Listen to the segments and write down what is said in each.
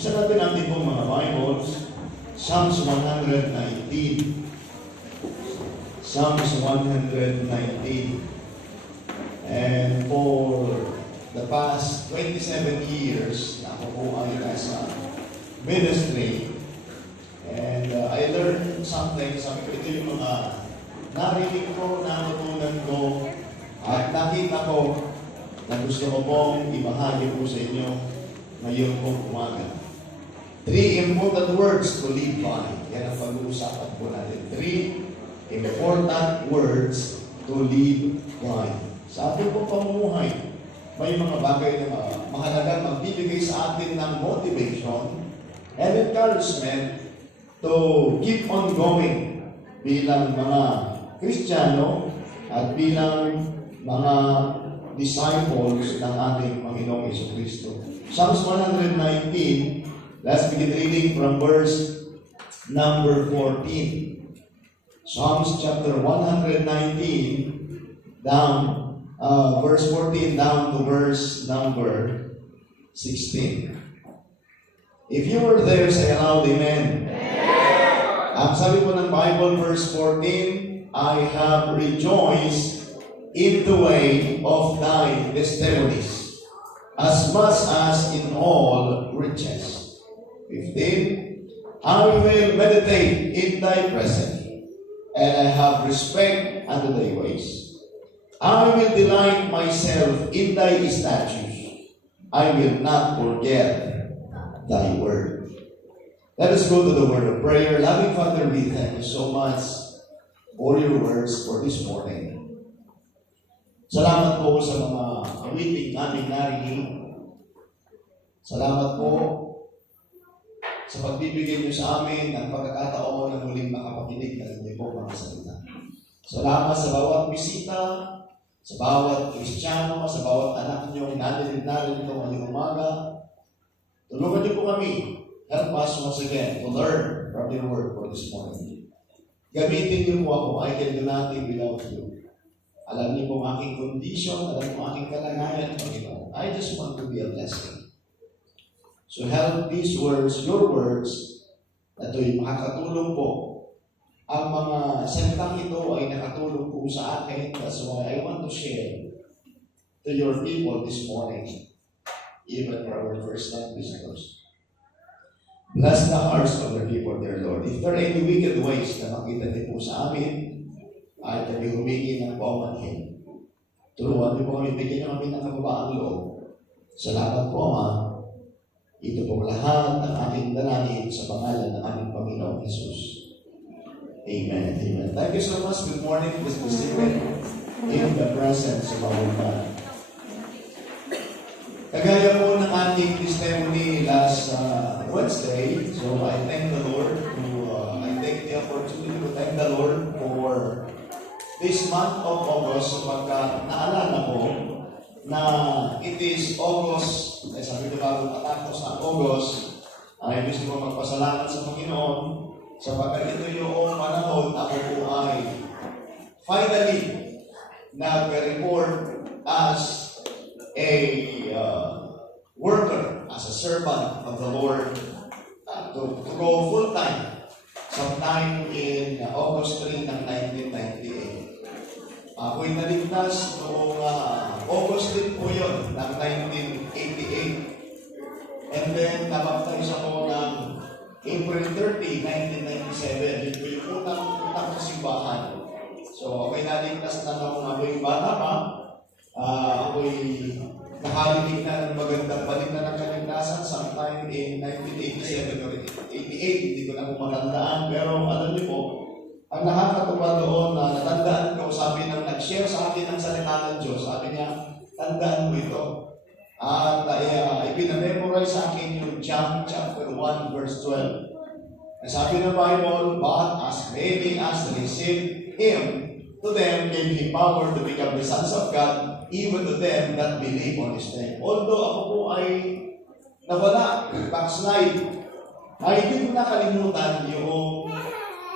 Buksan natin natin po mga Bibles. Psalms 119. Psalms 119. And for the past 27 years, ako po ay nasa ministry. And I learned something. Sabi ko, ito yung mga narinig ko, natutunan ko, at nakita ko na gusto ko pong ibahagi po sa inyo ngayon pong umaga. 3 important words to live by. Yan ang pag-uusapan po natin. 3 important words to live by. Sa ating pong pamumuhay, may mga bagay na mahalagang magbibigay sa atin ng motivation and encouragement to keep on going bilang mga Kristiyano at bilang mga disciples ng ating Panginoong Jesucristo. Psalms 119, let's begin reading from verse number 14. Psalms chapter 119, verse 14 down to verse number 16. If you were there, say aloud, Amen. Ang sabi po ng Bible, verse 14, I have rejoiced in the way of thy testimonies, as much as in all riches. 15, I will meditate in thy presence, and I have respect unto thy ways. I will delight myself in thy statutes. I will not forget thy word. Let us go to the word of prayer. Loving Father, we thank you so much for your words for this morning. Salamat po sa mga awiting aming narinig. Salamat po sa pagbibigay niyo sa amin ng pagkakataon na muling makapakinig ng inyo po mga salita. Salamat sa bawat bisita, sa bawat Kristiyano, sa bawat anak niyo narinig ito ngayong umaga. Tulungan niyo po kami. Help us once again to learn from your word for this morning. Gamitin niyo po ako. I can do nothing without you. Alam niyo po ang aking condition, alam niyo po ang aking kalagayan, Panginoon. I just want to be a blessing. So help these words, your words, na ito'y makakatulong po. Ang mga salitang ito ay nakatulong po sa akin. That's why I want to share to your people this morning, even for our first-time visitors. Bless the hearts of the people, dear Lord. If there are any wicked ways na makita niyo po sa amin, ay kami humingi ng paumanhin. Turuan niyo po kami, bigyan niyo kami ng kababaang loob. Salamat po, Ama. Ito po lahat ng aking dalangin sa pangalan ng aming Panginoong Jesus. Amen. Amen. Thank you so much. Good morning. Please be seated in the presence of our God. Kagaya po ng ating testimony last Wednesday, so I thank the Lord. I take the opportunity to thank the Lord for this month of August, sapagkat naalala ko na it is August, sabi ko bago patapos ang August, ay gusto ko magpasalamat sa Panginoon, sapagkat ito yung panahon ako po ay finally nag-report as a worker, as a servant of the Lord, to go full-time sometime in August 3 ng 1998. Ako'y naligtas noong August din po yun, ng 1988. And then, nabaptize ako ng April 30, 1997. Yun po yung unang simbahan. So, ako'y naligtas na noong ako'y bata pa. Ako'y nakalinig na ng magandang balik na ng kaligtasan sometime in 1987 or 88. Hindi ko na po matandaan. Pero alam niyo po, ang nakakatuwa doon na natandaan ko, sabi nang nag-share sa akin ng salita ng Diyos, sabi niya, tandaan mo ito. At ipinamemorize sa akin yung John chapter 1 verse 12. Sabi ng Bible, but as many as received Him, to them gave He power to become the sons of God, even to them that believe on His name. Although ako po ay nawala, backslide, ay hindi ko nakalimutan yung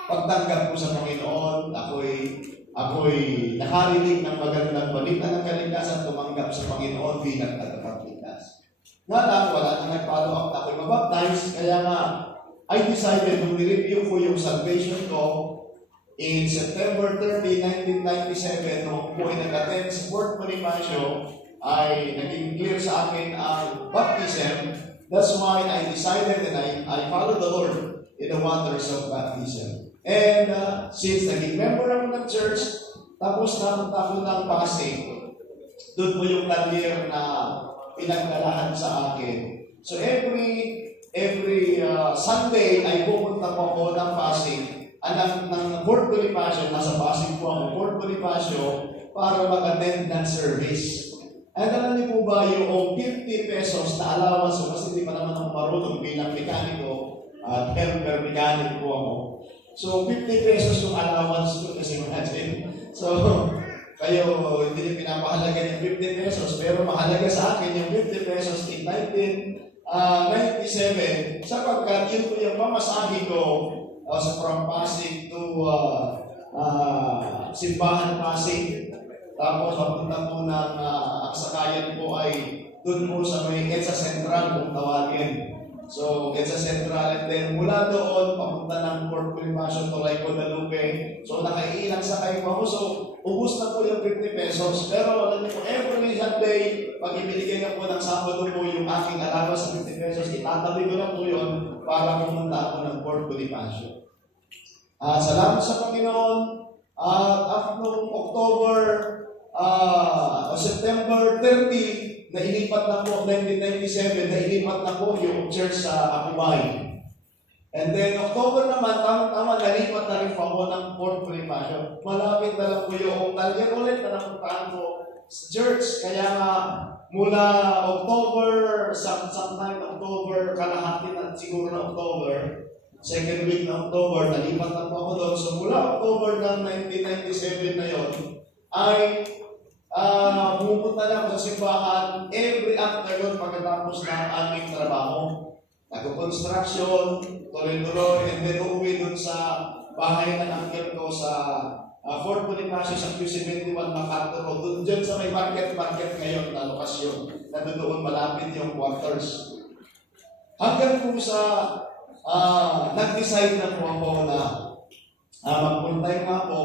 pagtanggap ko sa Panginoon. Ako'y nakarinig ng magandang balita ng kaligtasan, tumanggap sa Panginoon bilang tagapagligtas. Nga lang, wala na nag-follow up na ako'y mabaptize, kaya nga, I decided to review ko yung salvation ko in September 30, 1997, nung po ay nag-attend sa Fort Bonifacio, ay naging clear sa akin ang baptism. That's why I decided and I followed the Lord in the waters of baptism. And since naging member ako ng church, tapos napunta ako ng Pasig, doon po yung career na pinagdalahan sa akin. So every Sunday ay pupunta po ako ng Pasig, ng Fort Bonifacio, nasa Pasig po ako, Fort Bonifacio, para mag-attend ng service. And alam niyo po ba yung 50 pesos na allowance, kasi hindi pa naman ako marunong bilang mekaniko, at helper mechanic po ako. So 50 pesos yung allowance ko, kasi imagine. So, kayo, hindi niyo pinapahalaga yung 50 pesos, pero mahalaga sa akin yung 50 pesos in 1997, sapagkat yun po yung pamasahe ko from Pasig to Simbahan Pasig. Tapos papunta po ng aksakayan po ay doon po sa may EDSA Central kung tawagin. So, EDSA Central, and then mula doon, papunta ng Fort Bonifacio to Guadalupe. So, nakaiilang sakay pa ako. So, ubus na po yung 50 pesos. Pero alam niyo po, every Sunday, pag ibinigay na po ng Sabado po yung aking allowance sa 50 pesos, itatabi ko na po yun para pumunta ako ng Fort Bonifacio. Salamat sa Panginoon. Noong September 30, nailipat na po, 1997, nailipat na po yung church sa Akubay. And then, October naman, tama-tama, nalipat na rin po ako ng Fort Bonifacio. Malapit na lang po yung talyer ulit na napuntaan ko sa church. Kaya nga, mula October, sometime October, kalahati na siguro na October, second week ng October, nalipat na po ako doon. So, mula October ng 1997 na yon ay pumupunta na ako sa simbahan every afternoon pagkatapos ng aming trabaho. Nag-construction, tuloy-tuloy, and then uuwi doon sa bahay ng uncle ko sa Fort Bonifacio sa Q71 MacArthur Road. Doon dyan sa may market ngayon na lokasyon. Na doon malapit yung quarters. Hanggang po sa nag-decide na po ako na mag-full-time nga po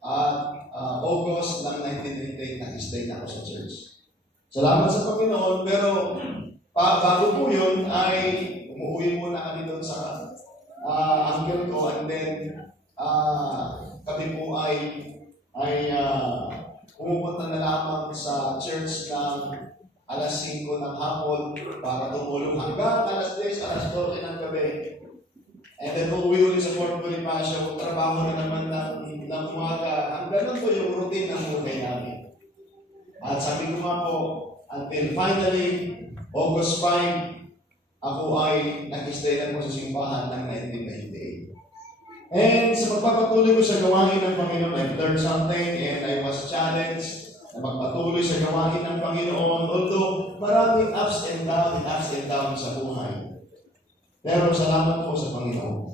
at August ng 1998 nag-stay na ako sa church. Salamat sa Panginoon, pero bago po yun ay umuwi muna kami doon sa uncle ko, and then kami po ay pumupunta na lamang sa church ng alas 5 ng hapon para tumulong hanggang alas 10, alas 12 ng gabi. And then uuwi ulit sa Fort Bonifacio, trabaho na naman ng umaga. Ang ganun po yung routine ng buhay namin. At sabi ko nga po, until finally, August 5, ako ay nag-stay na po sa simbahan ng 1998. And sa pagpapatuloy ko sa gawain ng Panginoon, I've learned something and I was challenged na magpatuloy sa gawain ng Panginoon, although maraming ups and downs sa buhay. Pero salamat po sa Panginoon.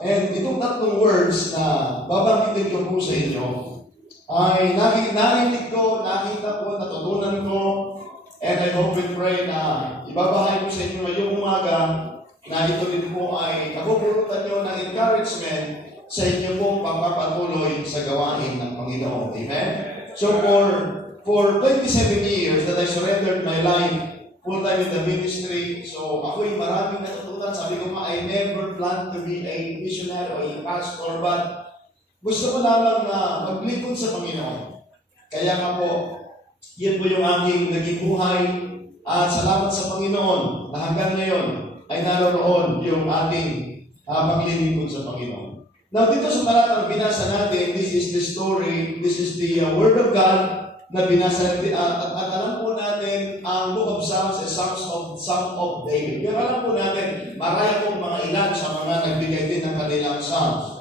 And itong tatlong words na babanggitin ko po sa inyo ay narinig ko, nakita ko, natutunan ko, and I hope and pray na ibabahay ko sa inyo ngayong umaga na ito din po ay kapupulutan nyo ng encouragement sa inyo pong pagpapatuloy sa gawain ng Panginoon. Amen? So for 27 years that I surrendered my life full-time in the ministry, so ako'y maraming natutunan. Sabi ko nga, I never planned to be a missionary or a pastor, but gusto ko lamang na maglingkod sa Panginoon. Kaya nga po, yun po yung aking naging buhay. At salamat sa Panginoon na hanggang ngayon ay naroon yung ating paglilingkod sa Panginoon. Now, dito sa talatang binasa natin, this is the story, this is the Word of God na binasa natin. At alam po natin, ang Book of Psalms is Psalm of David. Pero alam po natin, marami pong mga ilan sa mga nagbigay din ng kanilang Psalms.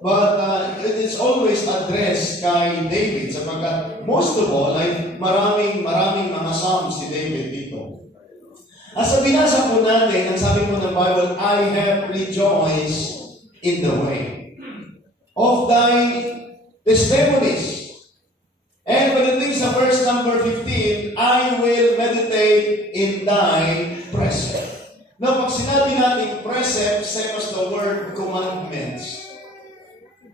But it is always addressed kay David sapagkat most of all ay maraming mga Psalms si David dito. At sa binasa po natin, ang sabi po ng Bible, I have rejoiced in the way of thy testimonies. And pagdating sa verse number 15, I will meditate in thy precept. Now, pag sinabi natin precept, same as the word commandments.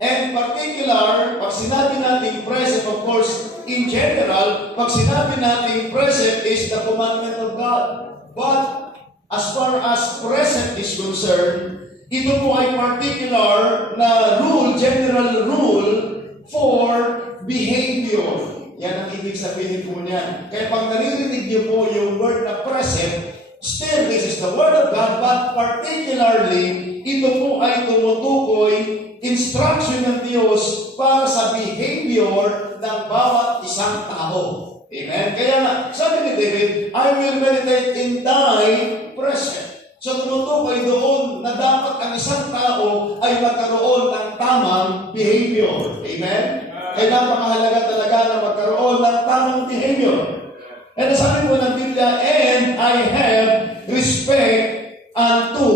And particular, pag sinabi natin precept, of course, in general, pag sinabi natin precept is the commandment of God. But as far as precept is concerned, ito po ay particular na rule, general rule for behavior. Yan ang ibig sabihin po niyan. Kaya pag naririnig niyo po yung word na precept, still this is the word of God, but particularly, ito po ay tumutukoy instruction ng Diyos para sa behavior ng bawat isang tao. Amen? Kaya nga, sabi ni David, I will meditate in thy precept. So tumutukoy doon na dapat ang isang tao ay magkaroon ng tamang behavior. Amen? Kaya napakahalaga talaga na magkaroon ng tamang behavior. And sabi po ng Biblia, and I have respect unto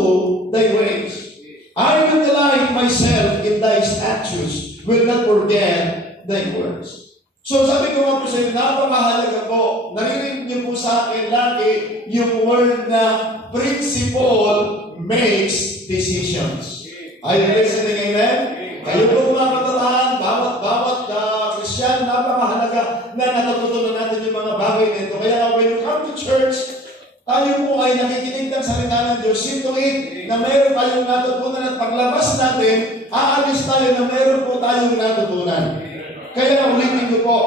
thy ways. I will delight myself in thy statutes, will not forget thy words. So sabi ko nga po sa inyo, napakahalaga po. Narinig niyo po sa akin lagi yung word na principle makes decisions. Are you listening? Amen? Kayo po mga kabataan, bawat Christian, napakahalaga na natutunan natin yung mga bagay nito. Kaya when you come to church, tayo po ay nakikinig ng salita ng Diyos. See to it na mayroon tayong natutunan at paglabas natin, aalis tayo na mayroon po tayong natutunan. Kaya ulitin ko po,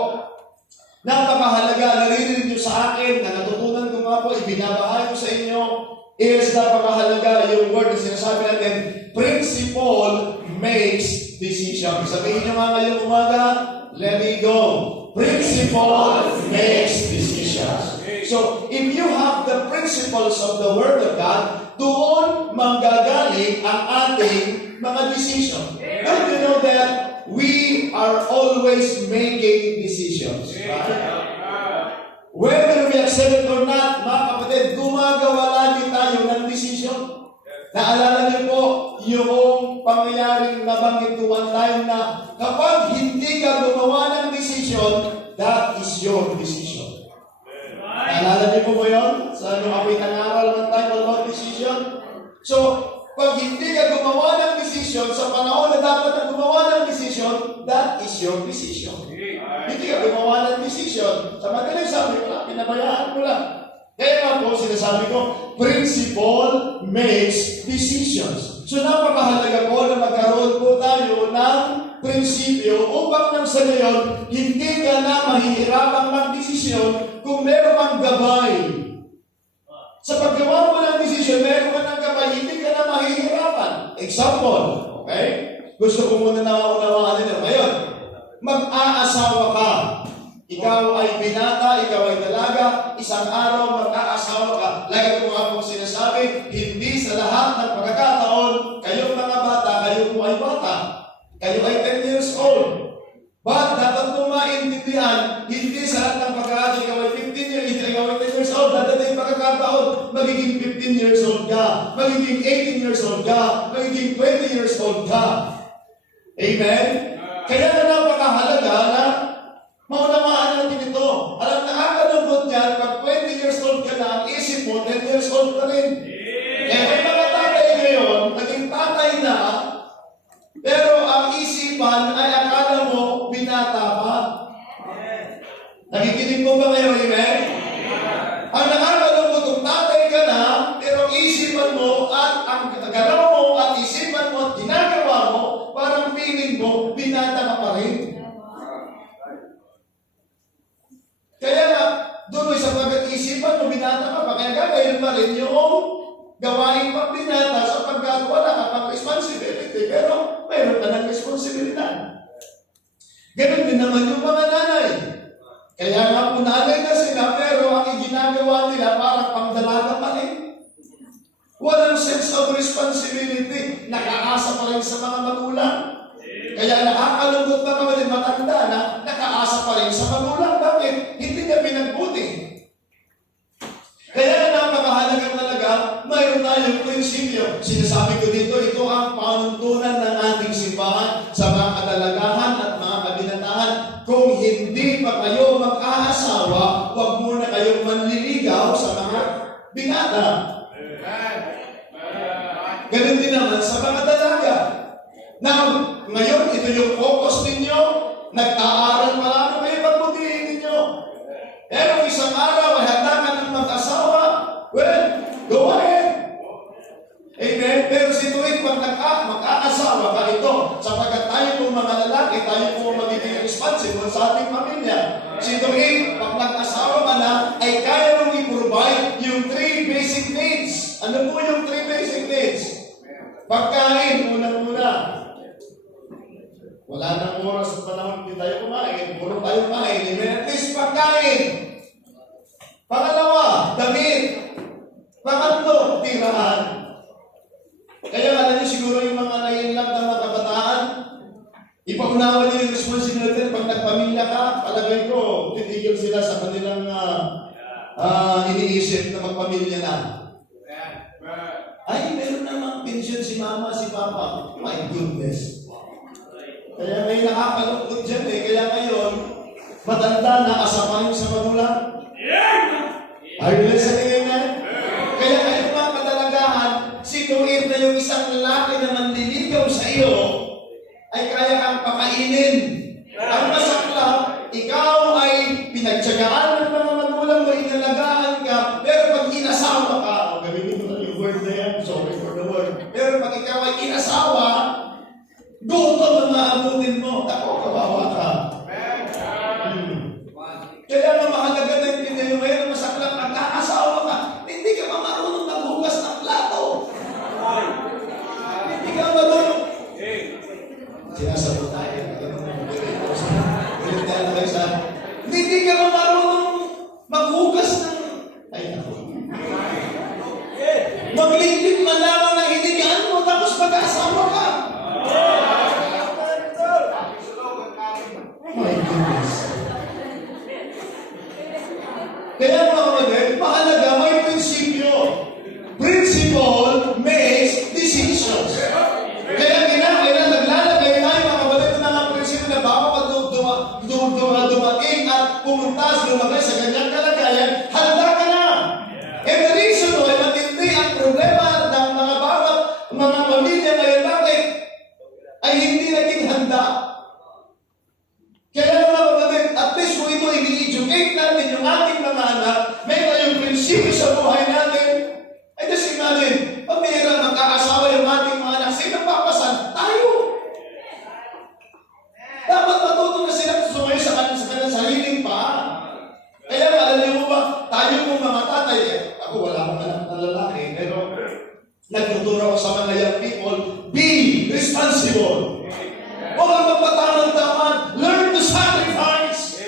napakahalaga, naririnig nyo sa akin, na natutunan ko nga po, ibinabahay ko sa inyo, is napakahalaga yung word na sinasabi natin, principle makes decision. Sabihin nyo nga ngayong umaga, let me go. Principle makes decisions. So, if you have the principles of the Word of God, doon manggagaling ang ating mga decision. Don't you know that we are always making decisions? Right? Whether we accept it or not, mga kapatid, gumagawa lagi tayo ng decision. Naalala niyo po yung pangyayaring nabanggit ko one time na kapag hindi ka gumawa ng decision, that is your decision. Naalala niyo po mo yun? Sa anong ako'y nangaral one time about decision? So, pag hindi ka gumawa ng decision, sa panahon na dapat na gumawa ng decision, that is your decision. Hindi ka gumawa ng decision. Sa madaling sabi ko lang, pinabayaan mo lang. Kaya nga po, sinasabi ko, principle makes decisions. So napakahalaga po na magkaroon po tayo ng prinsipyo upang nang sa ngayon, hindi ka na mahihirapang magdesisyon kung meron kang gabay. Sa paggawa mo ng desisyon, meron ka ng gabay, hindi ka na mahihirapan. Example, okay? Gusto ko muna na maunawaan nito. Ngayon, mag-aasawa ka. Ikaw ay binata, ikaw ay dalaga, isang araw mag-aasawa ka. Lagi ko nga pong sinasabi, hindi sa lahat ng pagkakataon, kayong mga bata, kayo po ay bata. Kayo ay 10 years old. But dapat mo maintindihan, hindi sa lahat ng pagkakataon, ikaw ay 15 years, ikaw ay 10 years old, dadating pagkakataon, magiging 15 years old ka, magiging 18 years old ka, magiging 20 years old ka. Amen? Kaya na napakahalaga na maunawaan natin ito. Alam na kakalungkot niyan, pag 20 years old ka na, ang isip mo, 10 years old ka rin. Kaya may mga tatay ngayon, naging tatay na, pero ang isipan ay akala mo, binata pa. Nakikinig mo ba ngayon, amen? Ang nakakalungkot, kung tatay ka na, pero ang isipan mo, at ang galaw mo, at isipan mo, at ginagawa mo, parang feeling mo, binata ka pa rin. Kaya nga, doon sa pag-isipan mo, binata ka pa, kaya gagawin pa rin yung gawain pang binata sapagkat wala ka pang responsibility, pero mayroon ka ng responsibilidad. Ganun din naman yung mga nanay. Kaya nga po nanay na sila, pero ang ginagawa nila parang pangdalaga pa rin. Walang sense of responsibility. Nakaasa pa rin sa mga magulang. Kaya nakakalungkot pa kapatid matanda na nakaasa pa rin sa magulang. Bakit? Hindi niya pinagbuti. Kaya napakahalaga talaga, mayroon tayong prinsipyo. Sinasabi ko dito, ito ang panuntunan ng ating simbahan sa mga kadalagahan at mga kabinatahan. Kung hindi pa kayo Ganun din naman sa mga dalaga. Now, ngayon, ito yung focus ninyo. Nag-aaral marami kayo, pagbutihin ninyo. Pero isang araw, ay handa ka ng mag-asawa. Well, go ahead. Amen? Pero situin, pag mag-aasawa ka ito, sapagkat tayo pong mga lalaki, tayo pong magiging responsible sa ating pamilya. Situin, pag nag-asawa ka na, ay kaya mong i-provide yung 3 basic needs. Ano po yung 3 basic needs? Pagkain, unang-una. Wala nang oras at panahon, hindi tayo kumain. Puro tayo kumain. At least pagkain. Pangalawa, damit. Pangatlo, tirahan. Kaya alam niyo siguro yung mga nai-inlove ng mga kabataan, ipaunawa niyo yung responsibility pag nagpamilya ka, palagay ko, titigil sila sa kanilang iniisip na magpamilya na. Ay, meron namang pension si mama, si papa. My goodness. Kaya may nakakalungkot dyan eh. Kaya ngayon, matanda na kasapahin sa magulang. Are you listening, amen? Kaya ngayon mga kadalagahan, situin na yung isang lalaki na manliligaw sa iyo, ay kaya kang pakainin. Ang masaklap, ikaw ay pinagtsagaan ng mga magulang mo, inalagaan ka, pero pag inasawa ka, gamitin ko na yung word na yan, sorry for the word, pero pag ikaw ay inasawa, gutom ang maabutin mo. Ako, kawawa ka. Kaya ang mahalaga na yung pinay mo ngayon, masaklang pagkakasawa ka, hindi ka pa marunong maghugas ng plato. Hindi ka marunong. Sinasagot tayo. Hindi ka pa marunong maghugas ng... Ay, ako. Maglilip man lamang ng hinigaan mo, tapos pag-asawa ka. My goodness. Kaya mga kapatid, mahalaga may prinsipyo. Principle makes decisions. Kaya kinakailan naglalagay tayo mga kapatid ng mga prinsipyo na bago ka dumating at pumuntas, lumagay sa ganyang kalagayan, handa ka na. And the reason why matindi ang problema ng mga pamilya ngayon, bakit? Ay hindi naging handa. Kaya mga kapatid, at least kung ito i-educate natin yung ating mga anak, may tayong prinsipyo sa buhay natin. Ay just imagine, pag mayroon magkakasawa yung ating mga anak, sino papasan? Tayo! Dapat matuto na sila sumayo sa kanilang sariling paa. Kaya alam niyo ba, tayo pong mga tatay, ako wala akong anak na lalaki, pero nagtuturo ako sa mga young people, be responsible. Huwag kang magpatamang-taman. Learn to sacrifice.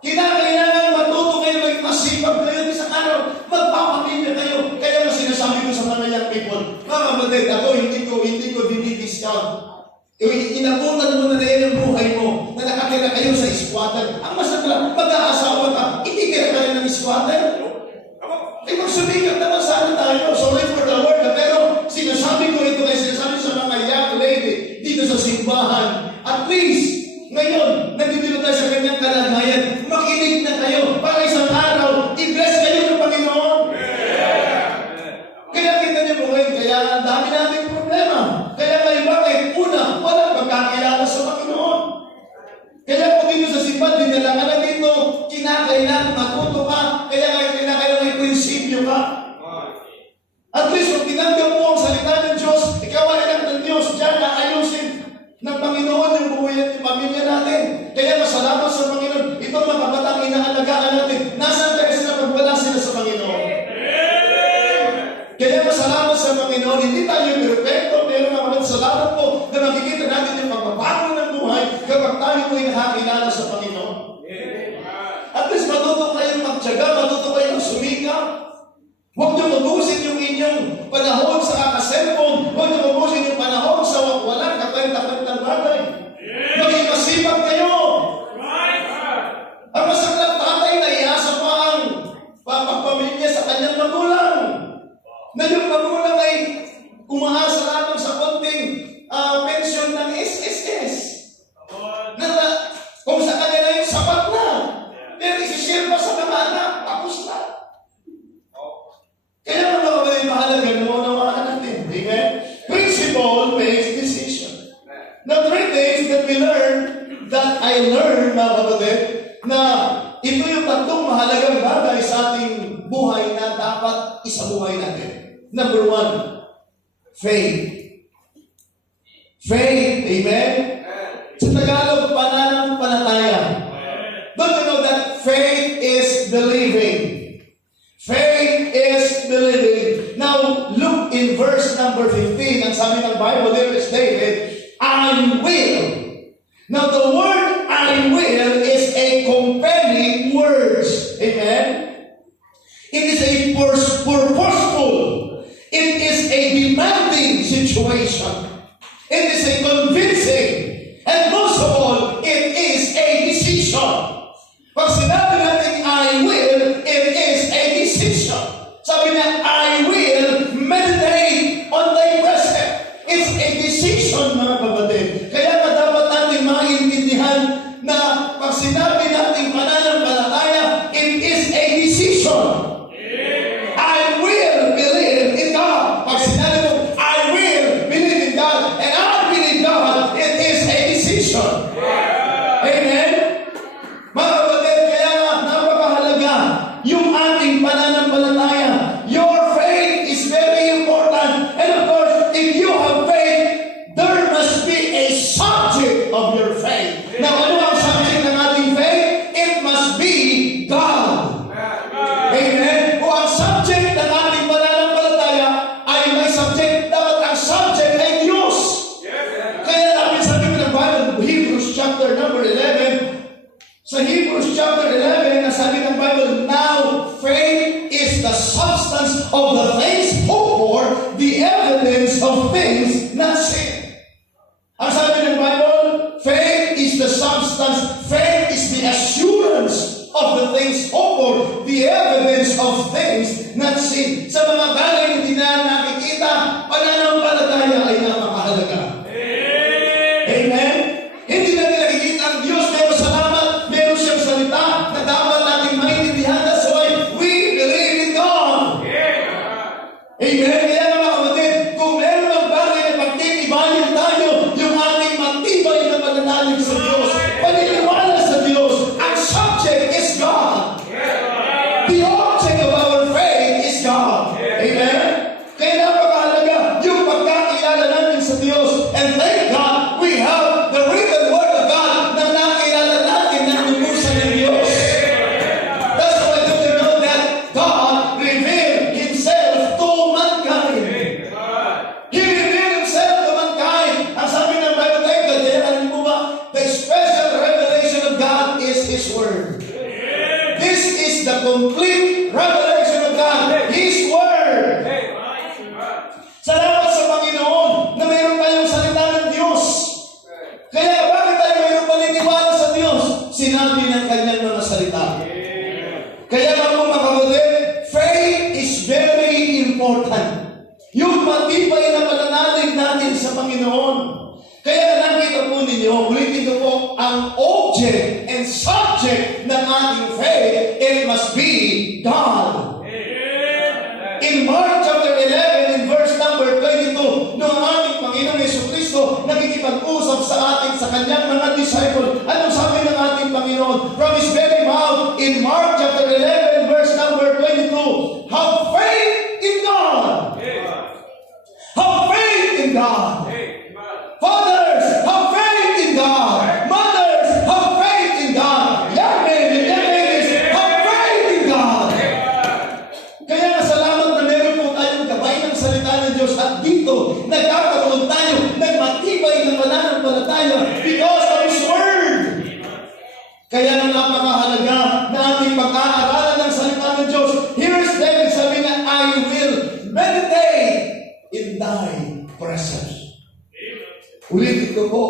Kinakailangan matuto kayo, maging masipag kayo isang araw. Magpapamilya kayo. Kaya nga sinasabi ko sa mga young people, mga kapatid, ako hindi ko dinidiscount. Inabutan mo na yan ang buhay mo na nakakita kayo sa squatter. Ang masakla, mag-aasawa ka, hindi kaya kayo ng squatter. Ay magsubigat naman sana tayo. Sorry for the word, pero sinasabi ko ito ay sinasabi sa mga young lady dito sa simbahan. At least, ngayon, nandito tayo sa kanyang kalagayan. Makinig na kayo para isang araw, i-bless kayo ng Panginoon. Kaya kita niyo po ngayon, kaya ang dami nating problema. Kaya ngayon bakit? Una, walang pagkakilala sa Panginoon. Kaya kung dito sa simbahan, dinalangan na dito, kinakailangan matuto ka, kaya ngayon kinakailangan may prinsipyo ka. At least, kung tinanggap mo ang salita ng Diyos, ikaw ay anak ng Diyos, diyan na ayusin ng Panginoon yung buhay at yung pamilya natin. Kaya masalamat sa Panginoon. Ito mga kabatang inaalagaan natin. Nasaan kaya sila pag wala sila sa Panginoon? Kaya masalamat sa Panginoon. Hindi tayo perfecto, pero mga kabatang salamat po na makikita natin yung pagbabago ng buhay kapag tayo po ay nakakilala sa Panginoon. At least matuto kayong magtiyaga, matuto kayong sumika. Huwag niyo mabusin yung inyong panahon sa kaka-cellphone. Huwag niyo mabusin yung panahon sa walang kapag-kapag bagay. Maging masipag kayo. Ang masaklang tatay na iasa pa ang pagpamilya sa kanyang magulang. Na yung magulang ay umaasa lamang sa konting pension ng SSS. Na kung sa kanila yung sapat na. Pero isi-share pa sa mga anak. Tapos na. Kaya mga mahalaga na maunawaan natin. I learned, mga kapatid, na ito yung tatlong mahalagang bagay sa ating buhay na dapat isabuhay natin. Number one, faith. Faith, amen? Sa Tagalog, pananampalataya. Don't you know that faith is believing? Faith is believing. Now, look in verse number 15. Ang sabi ng Bible, there is David, I will. Now, the word I will is a compelling word. Amen? It is a purposeful. It is a demanding situation. It is a convincing. And most of all, it is a decision. Pag sinabi natin I will, it is a decision. Sabi niya, I will meditate on thy precept. It's a decision, mga kapatid. Kaya na dapat natin maintindihan na pag sinabi natin pananampalataya, it is a decision. I will believe in God. Pag sinabi mo, I will believe in God, and I believe God, it is a decision. Amen? Mga kapatid, kaya nga, napakahalaga yung ating pananampalataya. Your faith is very important. And of course, if you have faith, there must be a subject of your faith. Now, ano ang subject ng ating faith? It must be God. Amen? Kung ang subject ng ating pananampalataya ay may subject, dapat ang subject ay Diyos. Kaya namin sabi ng Bible, Hebrews chapter number 11, sa Hebrews chapter 11, nasabi ng Bible, now faith is the substance of the things hoped for, the evidence of things not seen. Ang sabi ng Bible, faith is the substance, faith is the assurance of the things hoped for, the evidence of things not seen. Sa mga bagay na hindi na nakikita, pananampalataya ay napakahalaga. Amen? Hindi natin nakikita ang Diyos, pero salamat, meron siyang salita na dapat natin maintindihan. That's why we believe in God. Amen? Kaya mga kapatid, kung meron ang bagay na pagtitibayan tayo, yung ating matibay na pananalig sa Diyos, paniniwala sa Diyos, ang subject is God. The object of our faith is God. Amen? Kaya napakahalaga yung pagkakilala natin sa Diyos. And thank God, we have the written word of God na nakilala natin ng lumusan ng Diyos. That's why do you know that God revealed Himself to mankind. He revealed Himself to mankind. Ang sabi ng Bible, kaya alam mo ba, the special revelation of God is His Word. This is the complete revelation of God, His Word. Salamat sa Panginoon na mayroon tayong salita ng Diyos. Kaya bakit tayo mayroon paniniwala sa Diyos? Sinabi ng kanyang mga salita. Kaya mga kapatid, faith is very important. Yung matibay na pananalig natin sa Panginoon. Kaya nakita po ninyo, ulitin ko po, ang object and subject ng ating faith, it must be God. In Mark chapter 11, in verse number 22, noong ating Panginoong Jesucristo nakikipag-usap sa ating, sa kanyang mga disciple, anong sabi ng ating Panginoon? From His very mouth, in Mark chapter 11, verse number 22, have faith in God. Have faith in God. Fathers, have faith in God. Mothers, have faith in God. Young men and young ladies, have faith in God. Kaya salamat na meron po tayong gabay ng salita ng Diyos at dito nagkakaroon tayo ng matibay na pananampalataya because of His Word. Kaya na napakahalaga na ating pag-aaralan ng salita ng Diyos. Here's David, sabi niya, I will meditate in thy presence. Ulitin ko po,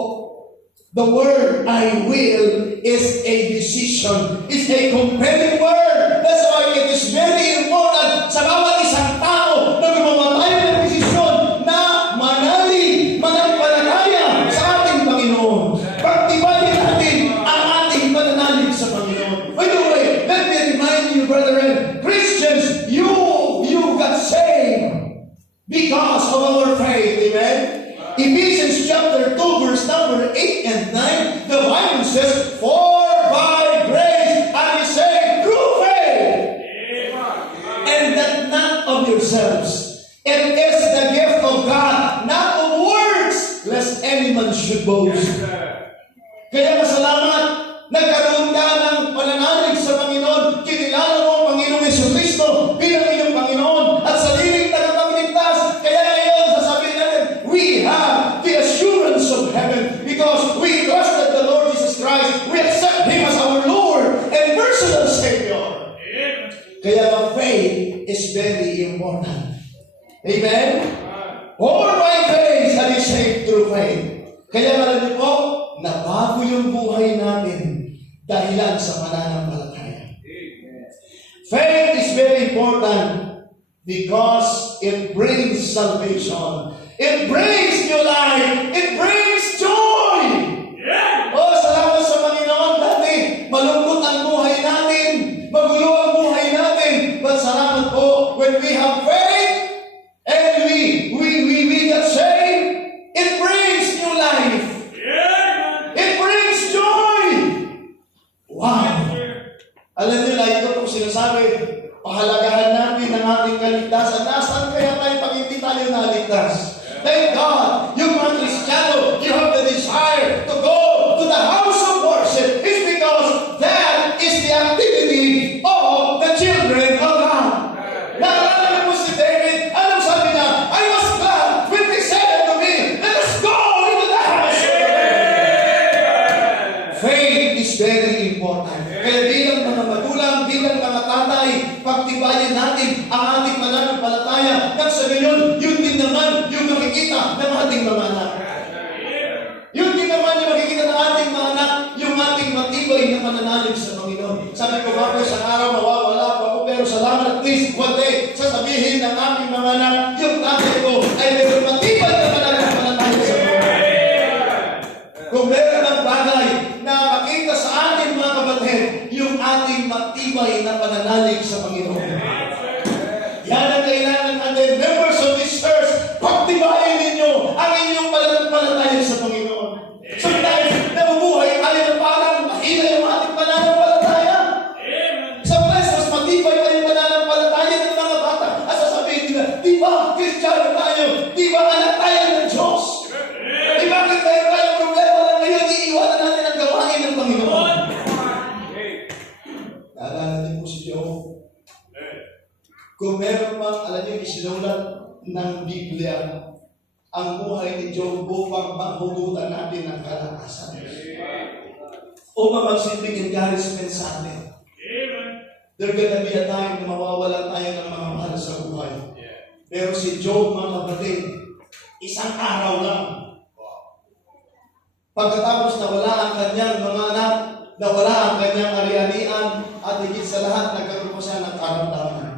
the word I will is a decision. It's a compelling word. That's why it is very important sa bawat isang tao na gumawa tayo ng desisyon na manampalataya sa ating Panginoon. Pagtibayin natin ang ating pananalig sa Panginoon. By the way, let me remind you, brethren, Christians, you got saved because of our faith. Amen? Ephesians chapter 2, verse number 8 and 9, the Bible says, "For by grace are ye saved through faith, and that not of yourselves. It is the gift of God, not of works, lest any man should boast." Kaya masalamat, nagkaroon ka ng pananalig sa Panginoon, kinilala mo ang Panginoong Jesucristo bilang iyong Panginoon at sariling tagapagligtas. Kaya ngayon, sasabihin natin, we have the assurance of heaven because we trusted the Lord Jesus Christ. We accept Him as our Lord and personal Savior. Kaya faith is very important. Amen? For by grace are you saved through faith. Kaya alam niyo po, nabago yung buhay natin dahilan sa pananampalataya. Faith is very important because it brings salvation. It brings new life. It brings joy. Oh, salamat sa Panginoon. Dati, malungkot ang buhay natin. Magulo ang buhay natin. But salamat po, when we have faith and we get saved, it brings new life. It brings joy. Wow. Alam niyo, lagi ko po sinasabi, pahalagahan natin ang ating kaligtasan. Nasaan kaya tayo pag hindi tayo naligtas? Thank God, yung mga Kristiyano, you have the desire to go to the house of worship. It's because that is the activity of the children of God. Naalala niyo po si David, anong sabi niya? I was glad when they said to me, let us go into the house of the Lord. Faith is very important. Kaya bilang mga magulang, bilang mga tatay, pagtibayan natin ang ating pananampalataya. Nang sa gayon, yun din naman yung makikita ng ating mga anak. Yun din naman yung makikita ng ating mga anak, yung ating matibay na pananalig sa Panginoon. Sabi ko ba po, isang araw mawawala pa ako, pero salamat at least one day, sasabihin ng aming mga anak, yung tatay ko ay mayroong matibay na pananalig sa Panginoon. Kung meron ng bagay na makita sa ating mga kapatid, yung ating matibay na pananalig sa Panginoon. Yan ang kailangan natin, members of this church, pagtibayin ninyo ang inyong pananampalataya sa Panginoon. Sometimes, nabubuhay tayo na parang mahina yung ating pananampalataya. Sometimes, mas matibay pa yung pananampalataya ng mga bata. At sasabihin nila, di ba, Kristiyano tayo? Di ba, anak tayo ng Diyos? Di ba, kung tayo problema na ngayon, iiwanan natin ang gawain ng Panginoon. Naalala niyo po si Job. Kung meron mang, alam niyo, isinulat ng Biblia, ang buhay ni Job upang maghugutan natin ng kalakasan. Upang magsilbing encouragement sa atin. There's gonna be a time na mawawalan tayo ng mga mahal sa buhay. Pero si Job, mga kapatid, isang araw lang. Pagkatapos nawala ang kanyang mga anak, nawala ang kanyang ari-arian, at higit sa lahat, nagkaroon po siya ng karamdaman.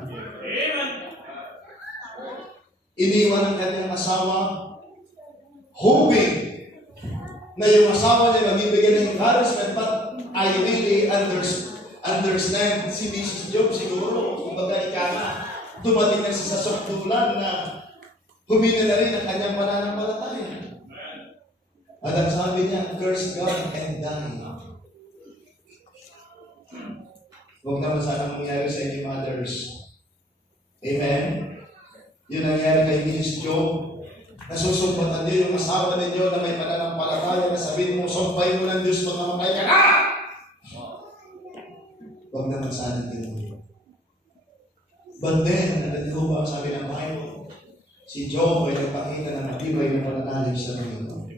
Iniwan ang kanyang asawa, hoping na yung asawa niya magbibigyan ng encouragement, but I really understand si Mrs. Job siguro, kumbaga ikana, dumating na siya sa sukdulan na humina na rin ang kanyang pananampalataya. At ang sabi niya, curse God and die. Huwag naman sana mangyari sa inyo mothers. Amen? Yun nangyari kay Mrs. Job. Nasusumpatan niyo yung asawa ninyo na may pananampalataya na sabihin mo, sumpay mo ng Diyos pag namatay ka na! Huwag naman sana din. But then, alam niyo ba ang sabi ng Bible? Si Job ay nagpakita ng matibay na pananalig sa Panginoon.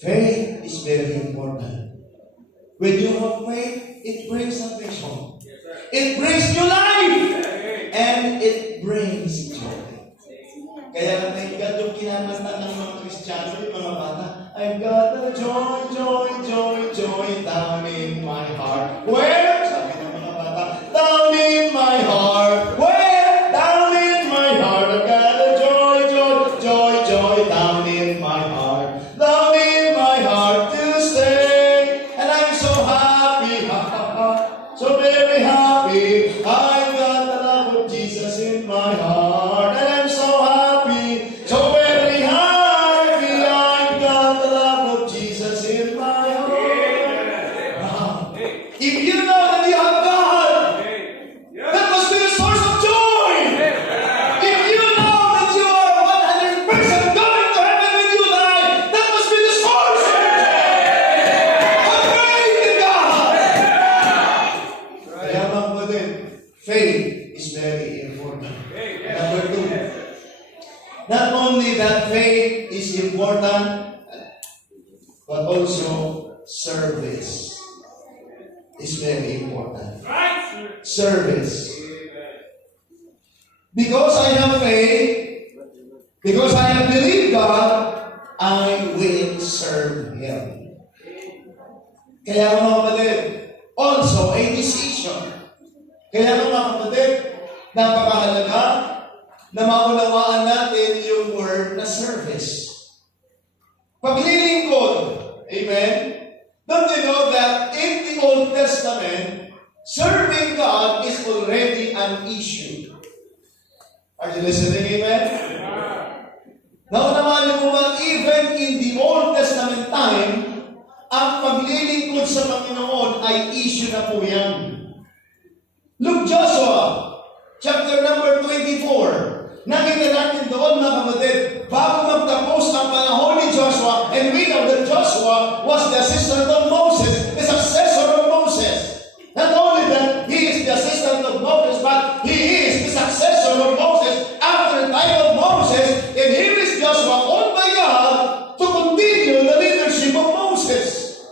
Faith is very important. When you have faith, it brings salvation. It brings new life. And it brings joy. Kaya thank God yung kinamasta ng mga Kristiyano, yung mga bata, I've got the joy, joy, joy, joy down in my heart. Where? Sabi ng mga bata, down in my heart. Where? Down in my heart. I've got the joy, joy, joy, joy down in my heart. Down in my heart to stay. And I'm so happy, so very happy. I've got the love of Jesus in my heart. And I'm so happy, so very happy. Not only that faith is important, but also service is very important. Service. Because I have faith, because I have believed God, I will serve Him. Kaya mga kapatid, also a decision. Kaya mga kapatid, napakahalaga na maunawaan natin yung word na service. Paglilingkod, amen? Don't you know that in the Old Testament, serving God is already an issue? Are you listening, amen? Naunawaan niyo po ba, even in the Old Testament time, ang paglilingkod sa Panginoon ay issue na po yan. Look, Joshua, chapter number 24. Nakita natin doon, mga kapatid, bago magtapos ang panahon ni Joshua, and we know that Joshua was the assistant of Moses, the successor of Moses. Not only that, he is the assistant of Moses, but he is the successor of Moses after the time of Moses, and here is Joshua called by God to continue the leadership of Moses.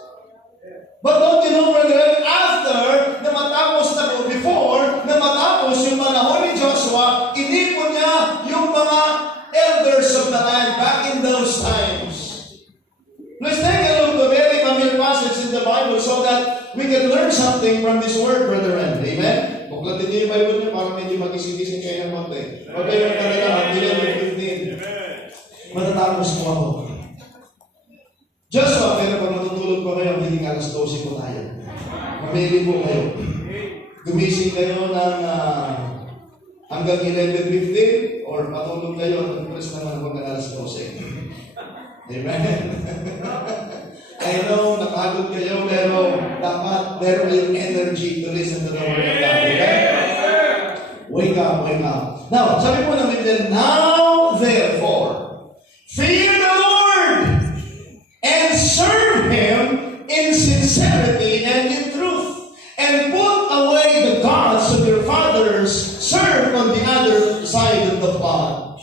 But don't you know, brethren, after na matapos na po, before na matapos yung panahon ni Joshua, inipon niya yung mga elders of the land back in those times. Let's take a look at a very familiar passage in the Bible so that we can learn something from this word, brethren. Amen? Buklatin niyo yung Bible niyo para medyo magising-gising kayo ng konti. Okay, yung talaga, 11:15. Matatapos po ako. Joshua, pero pag matutulog ko kayo, hindi alas 12 po tayo. Mamili po kayo. Gumising kayo ng hanggang 11:15 or matulog kayo, nag-press naman hanggang alas 12. Amen? I know, nakagod kayo, pero dapat meron kayong energy to listen to the word of God. Okay? Wake up, wake up. Now, sabi po namin din, now therefore, fear the Lord and serve Him in sincerity and in truth, and put away the gods of your fathers served on the other side of the flood,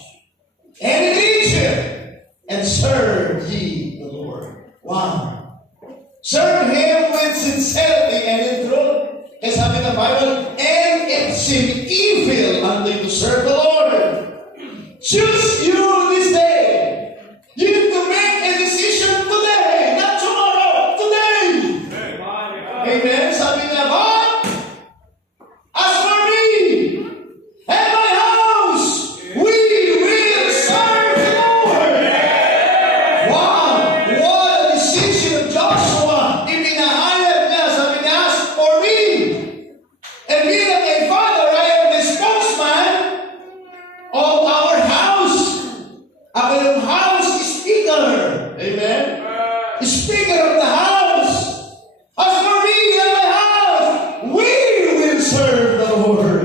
and in Egypt, and serve ye the Lord. Wow. Serve Him with sincerity and in truth. Kaya sabi ng Bible, and it seemed evil unto you to serve the Lord. Choose you this day. You need to make a decision today, not tomorrow, today. Amen. Sabi niya, but as for me and my house, we will serve the Lord. Wow! What a decision of Joshua. Ipinahayag niya, sabi niya, as for me. And bilang a father, I am the spokesman of our house. Our house is speaker. Amen? Speaker of the house. As for me and my house, we will serve the Lord.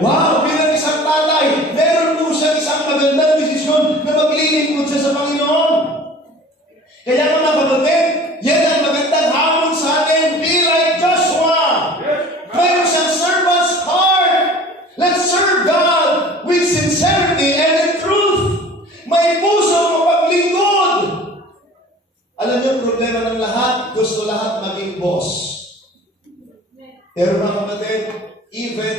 Wow! Bilang isang tatay, meron po siya isang magandang desisyon na maglilingkod siya sa Panginoon. Kaya mga kapatid, yan ang magandang hamon sa atin. Be like Joshua. Meron siyang servant's heart. Let's serve God with sincerity and in truth. May puso mapaglingkod. Alam niyo, problema ng lahat, gusto lahat maging boss. Pero mga kapatid, even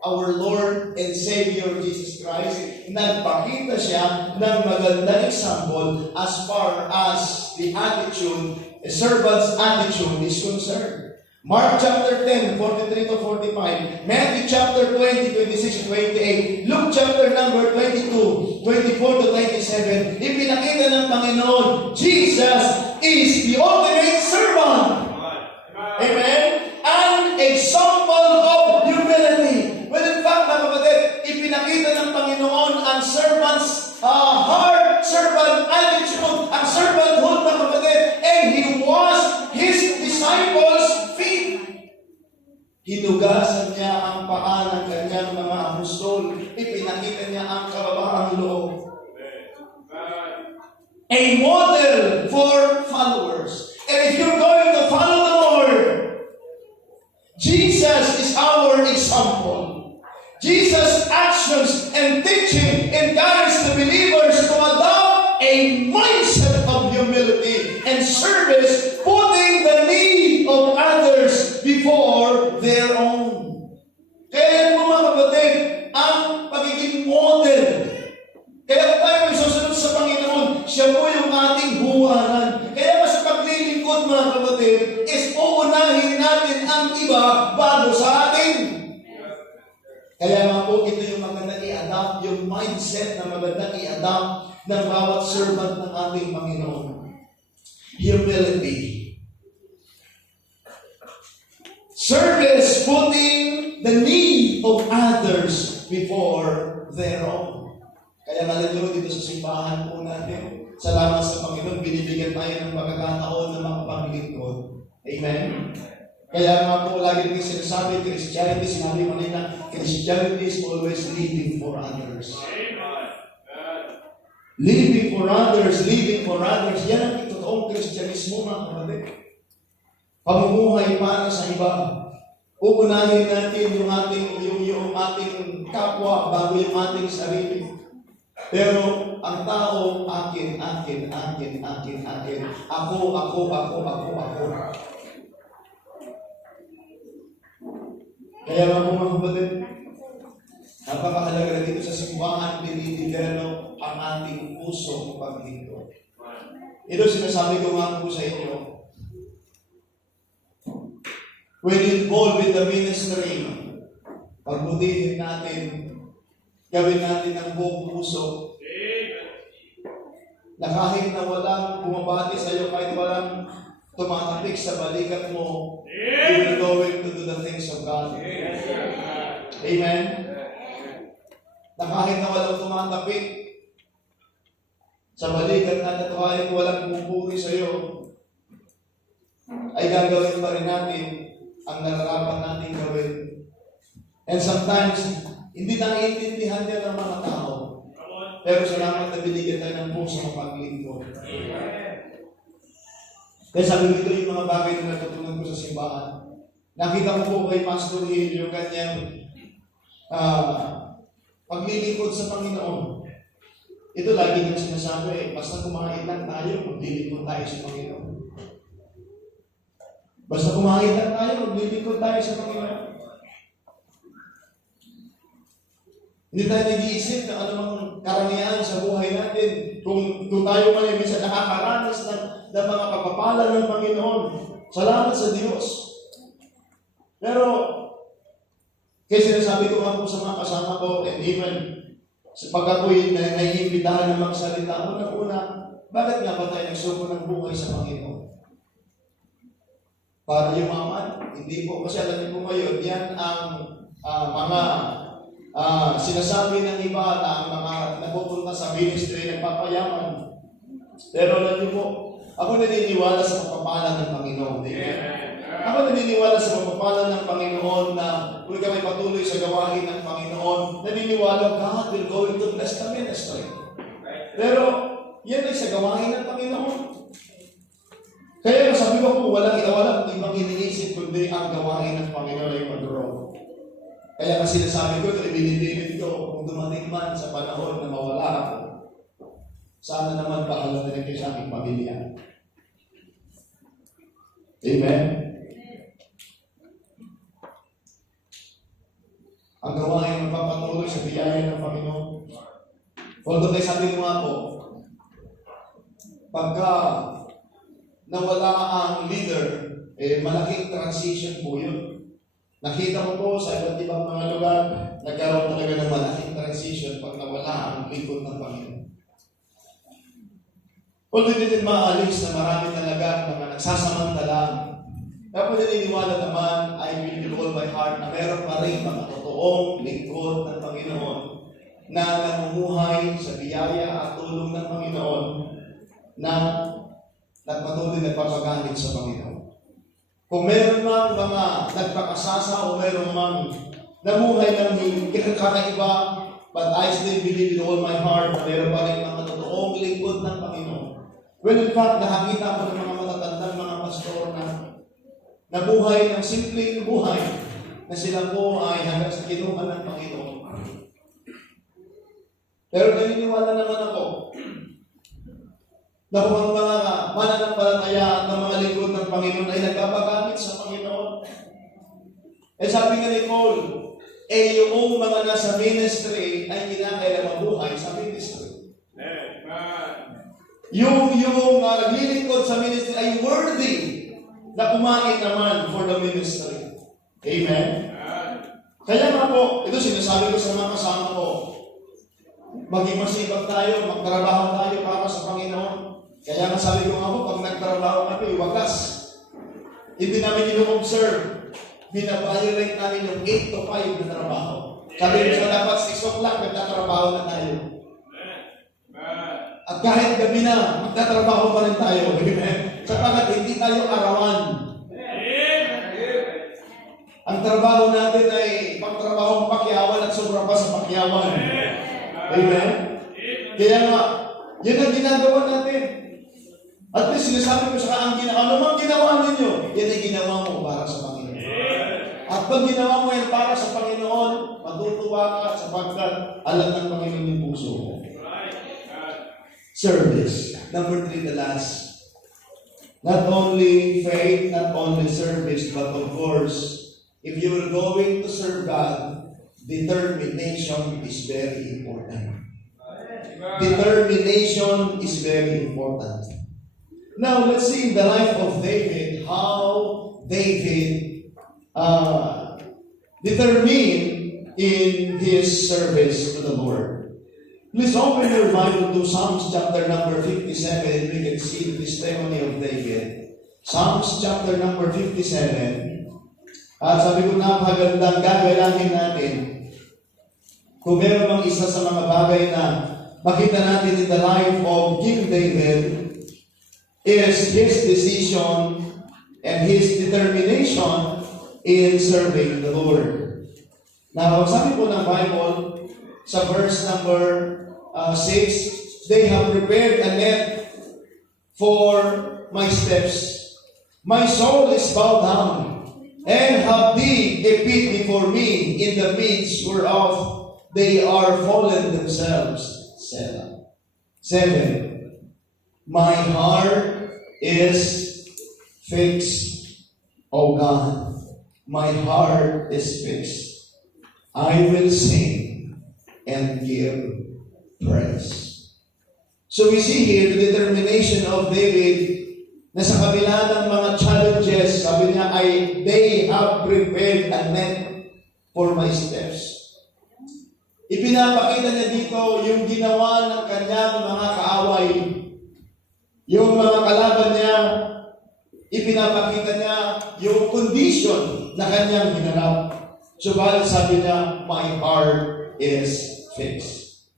our Lord and Savior Jesus Christ, nagpakita siya ng magandang example as far as the attitude, a servant's attitude is concerned. Mark chapter 10, 43 to 45. Matthew chapter 20, 26 to 28. Luke chapter number 22, 24 to 27. Ipinakita ng Panginoon, Jesus is the ultimate servant. Amen? An example of humility. Well, in fact, mga kapatid, ipinakita ng Panginoon ang servant's heart, servant attitude, ang servanthood, mga kapatid, and He washed His disciples' feet. Hinugasan niya ang paa ng kanyang mga apostol. Ipinakita niya ang kababahang loob. A model for followers. And if you're going to follow the Lord, Jesus is our example. Jesus' actions and teaching encourage the believers to adopt a mindset of humility and service, putting the need of others before their own. Kaya yan po mga kapatid, ang pagiging model. Kaya kung tayo may susunod sa Panginoon, siya po yung ating buwanan. Kaya mas paglilingkod mga kapatid, is uunahin natin ang iba bago sa atin. Kaya nga po, ito yung magandang i-adapt, yung mindset na magandang i-adapt ng bawat servant ng ating Panginoon. Humility. Service, putting the need of others before their own. Kaya nalagyan dito sa simbahan po natin, salamat sa Panginoon, binibigyan tayo ng pagkakataon na makapaglingkod. Amen? Kaya nga po, lagi rin sinasabi, Christianity, sinabi mo na, Christianity is always living for others. Living for others, yan ang totoong Kristyanismo mga kapatid. Pamumuhay para sa iba. Uunahin natin yung ating kapwa bago yung ating sarili. Pero ang tao, akin. Ako. Kaya mga mga kapatid, napakahalaga na dito sa simbahan, dinidevelop ang ating pusong paglingkod. Ito sinasabi ko nga po sa inyo. When involved in the ministry, pagbutihin natin, gawin natin ang buong puso, na kahit na walang bumabati sa iyo, kahit walang tumatapik sa balikat mo, you will going to do the things of God. Amen? Na kahit na walang tumatapik sa balikat natin, kahit walang pupuri sa iyo, ay gagawin pa rin natin ang nararapat natin gawin. And sometimes, hindi naiintindihan niya ng mga tao. Pero salamat na binigyan tayo ng puso ng paglingkod. Kaya sabi dito yung mga bagay na natutunan ko sa simbahan. Nakita ko po kay Pastor Hill yung kanyang paglilingkod sa Panginoon. Ito lagi nang sinasabi, basta kumain lang tayo, maglilingkod tayo sa Panginoon. Basta kumain lang tayo, maglilingkod tayo sa Panginoon. Hindi tayo nag-iisip na anumang karamihan sa buhay natin. Kung tayo man ay minsan nakakaranas ng mga pagpapala ng Panginoon. Salamat sa Diyos. Pero, kaya sinasabi ko nga po sa mga kasama ko, and even pag ako'y naiimbitahan ng magsalita, unang-una, bakit nga ba tayo nagsuko ng buhay sa Panginoon? Para yumaman? Hindi po. Kasi alam niyo po ngayon, yan ang mga sinasabi ng iba na ang mga napupunta sa ministry nagpapayaman. Pero alam niyo po, ako naniniwala sa pagpapala ng Panginoon. Amen? Ako naniniwala sa pagpapala ng Panginoon na kung kami patuloy sa gawain ng Panginoon, naniniwala God will go into bless the ministry. Pero, yan ay sa gawain ng Panginoon. Kaya sabi ko po, walang ibang iniisip kundi ang gawain ng Panginoon ay mag-grow. Kaya kasi nasabi ko, binipilit ko, kung dumating man sa panahon na mawala ako, sana naman bahala na rin kayo sa aking pamilya. Amen? Ang gawain ng magpapatuloy sa biyaya ng Panginoon. Although tayo sabi ko nga po, pagka nawala ang leader, malaking transition po yun. Nakita ko po sa iba't ibang mga lugar, nagkaroon talaga ng malaking transition pag nawala ang lingkod ng Panginoon. Although hindi din maalis na marami talaga mga nagsasamantala. Kaya po naniniwala naman, I will with all my heart, na meron pa rin mga totoong lingkod ng Panginoon na namumuhay sa biyaya at tulong ng Panginoon na nagpatuloy nagpapagamit sa Panginoon. Kung meron mang mga nagpakasasa o meron mang namuhay ng kakaiba, but I still believe with all my heart na meron pa rin mga totoong lingkod ng Panginoon. Well, in fact, nakakita ko ng mga matatandang mga pastor na nabuhay ng simpleng buhay na sila po ay hanggang sa kinuha ng Panginoon. Pero naniniwala naman ako na kung ang mga mananampalataya ng mga lingkod ng Panginoon ay nagpapagamit sa Panginoon. Eh sabi nga ni Paul, yung mga nasa ministry ay kinakailangan mabuhay sa ministry. Yung naglilingkod sa ministry ay worthy na kumain naman for the ministry. Amen? Kaya nga po, ito sinasabi ko sa mga kasama ko, maging masipag tayo, magtrabaho tayo para sa Panginoon. Kaya nga sabi ko nga po, pag nagtrabaho kami, wagas. Hindi namin ino-observe. Binabiolate namin yung 8 to 5 na trabaho. Sabi ko dapat 6 o'clock, nagtatrabaho na tayo. At kahit gabi na, magtatrabaho pa rin tayo. Amen? Sapagat hindi tayo arawan. Ang trabaho natin ay pagtrabaho pakyawan at sobra pa sa pakyawan. Amen? Kaya nga, yun ang ginagawa natin. At least sinasabi ko sa ano mang ginawa ninyo, yan ay ginawa mo para sa Panginoon. At pag ginawa mo yan para sa Panginoon, matutuwa ka sapagkat alam ng Panginoon yung puso mo. Service. Number 3, the last. Not only faith, not only service, but of course, if you are going to serve God, determination is very important. Determination is very important. Now, let's see in the life of David, how David determined in his service to the Lord. Please open your Bible to Psalms chapter number 57, and we can see the testimony of David. Psalms chapter number 57. At sabi ko, napagandang gagawin natin. Kung meron mang isa sa mga bagay na makita natin in the life of King David, is his decision and his determination in serving the Lord. Now, sabi po ng Bible, sa verse number 6, they have prepared a net for my steps. My soul is bowed down, and have dig a pit before me, in the midst whereof they are fallen themselves. 7. My heart is fixed, O God. My heart is fixed. I will sing and give praise. So we see here the determination of David na sa kabila ng mga challenges, sabi niya ay, they have prepared a net for my steps. Ipinapakita niya dito yung ginawa ng kanyang mga kaaway. Yung mga kalaban niya, ipinapakita niya yung condition na kanyang hinarap. Subalit sabi niya, my heart is fixed.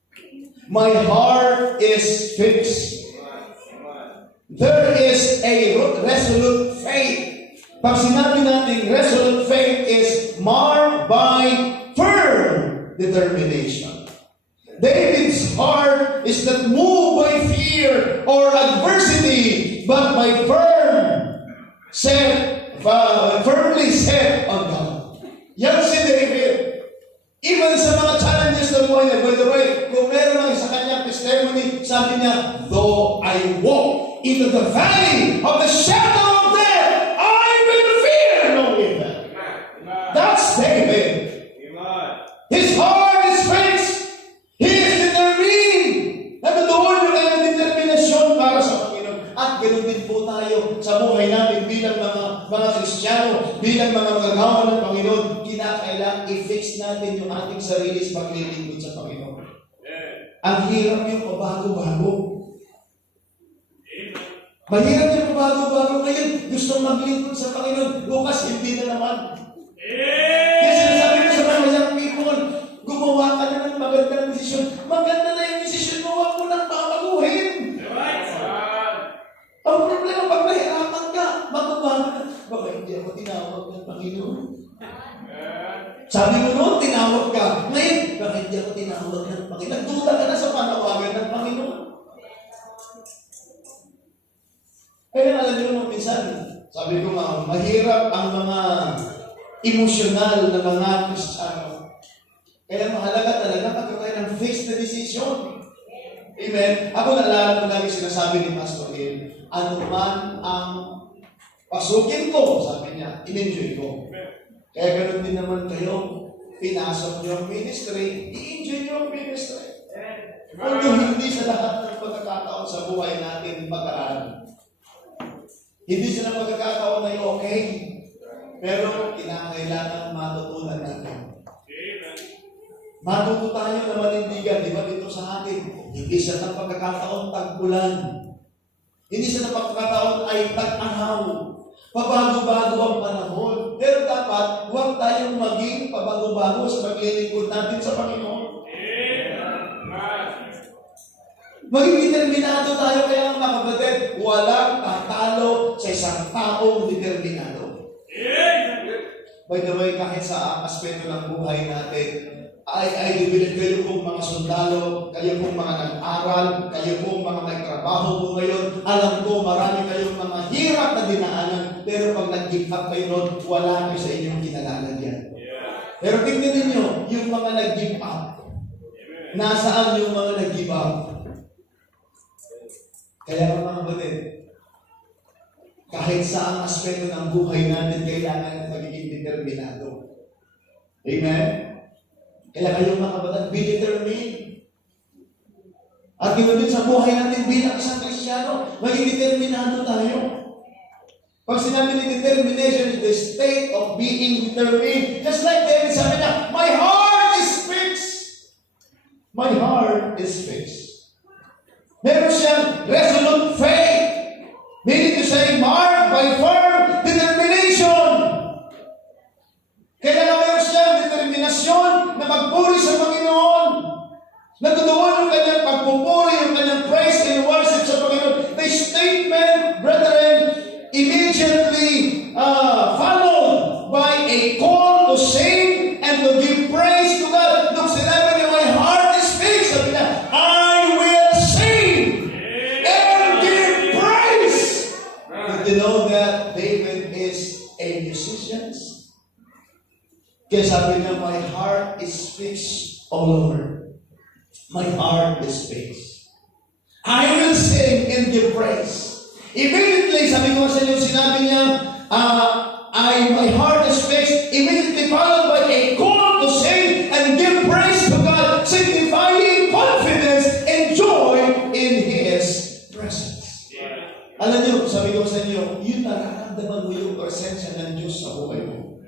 My heart is fixed. There is a resolute faith. Pag sinabi natin resolute faith is marked by firm determination. David's heart is not moved by fear or adversity, but by firmly set on God. Yan si David. Even sa mga challenges na buhay niya, by the way, kung meron lang sa kanyang testimony, sabi niya, though I walk into the valley of the shadow of death, I will fear no evil. That's David. His heart is fixed. He is determined. Natutuon yung kanyang determinasyon para sa Panginoon. At ganoon din po tayo sa buhay natin bilang mga Kristiyano, bilang mga magagawa ng Panginoon, kinakailangan i-fix natin yung ating sarili sa paglilingkod sa Panginoon. Ang hirap yung pabago-bago. Mahirap yung pabago-bago ngayon. Gusto maglingkod sa Panginoon. Bukas, hindi na naman. Kaya sinasabi ko sa mga young people, gumawa ka na ng magandang desisyon. Maganda na yung desisyon mo, huwag mo nang babaguhin. Ang problema, pag nahirapan ka, magbabago ka. Baka hindi ako tinawag ng Panginoon. Sabi mo noon, tinawag ka. Ngayon, baka hindi ako tinawag ng Panginoon. Nagduda ka na sa panawagan ng Panginoon. Kaya alam niyo nung minsan, sabi ko nga, mahirap ang mga emosyonal na mga Kristiyano. Kaya mahalaga talaga pagka tayo ng fixed na decision. benediksyon. Amen? Ako naalala ko lagi sinasabi ni Pastor Gil, ano man ang pasukin ko, sabi niya, in-enjoy ko. Kaya ganoon din naman kayo, pinasok niyo ang ministry, i-enjoy niyo ang ministry. Kung hindi sa lahat ng pagkakataon sa buhay natin pag-aaral. Hindi sila pagkakataon na okay, pero kinakailangan matutunan natin. Matuto tayo na manindigan, di ba dito sa atin? Hindi sa ng pagkakataon tag-ulan. Hindi sa ng pagkakataon ay tag-araw. Pabago-bago ang panahon. Pero dapat, huwag tayong maging pabago-bago sa paglilingkod natin sa Panginoon. Maging determinado tayo kaya mga kapatid, walang tatalo sa isang taong determinado. By the way, kahit sa aspeto ng buhay natin, I believe kayo pong mga sundalo, kayo pong mga nag-aral, kayo pong mga may trabaho po ngayon. Alam ko, marami kayong mga hirap na dinaanan, pero pag nag-give up kayo nun, wala kayo sa inyong kinalalagyan. Pero tingnan ninyo, yung mga nag-give up, nasaan yung mga nag-give up? Kaya mga kapatid, kahit sa ang aspeto ng buhay natin, kailangan magiging determinado. Amen? Kaya kayong mga kapatid, be determined. At ganoon din sa buhay natin bilang isang Kristiyano, maging determinado tayo. Pag sinabi ni determination is the state of being determined. Just like David sabi niya, my heart is fixed. My heart is fixed. Meron siyang resolute faith. Meaning to say, marked by firm determination. Kaya na meron siyang determinasyon na magpuri sa Panginoon. Natutuon yung kanyang pagpupuri, yung kanyang praise and worship sa Panginoon. The statement, brethren, immediately followed by a call to sing and to give praise to God. Nung sinabi niya, my heart is fixed, sabi niya, I will sing and give praise. Did you know that David is a musician? Kaya sabi niya, my heart is fixed all over. My heart is fixed. I will sing and give praise. Immediately, sabi ko sa inyo, sinabi niya, my heart is fixed. Immediately followed by a call to sing and give praise to God, signifying confidence and joy in His presence. Alam niyo, sabi ko sa inyo, yun nararamdaman mo yung presensya ng Diyos sa buhay mo.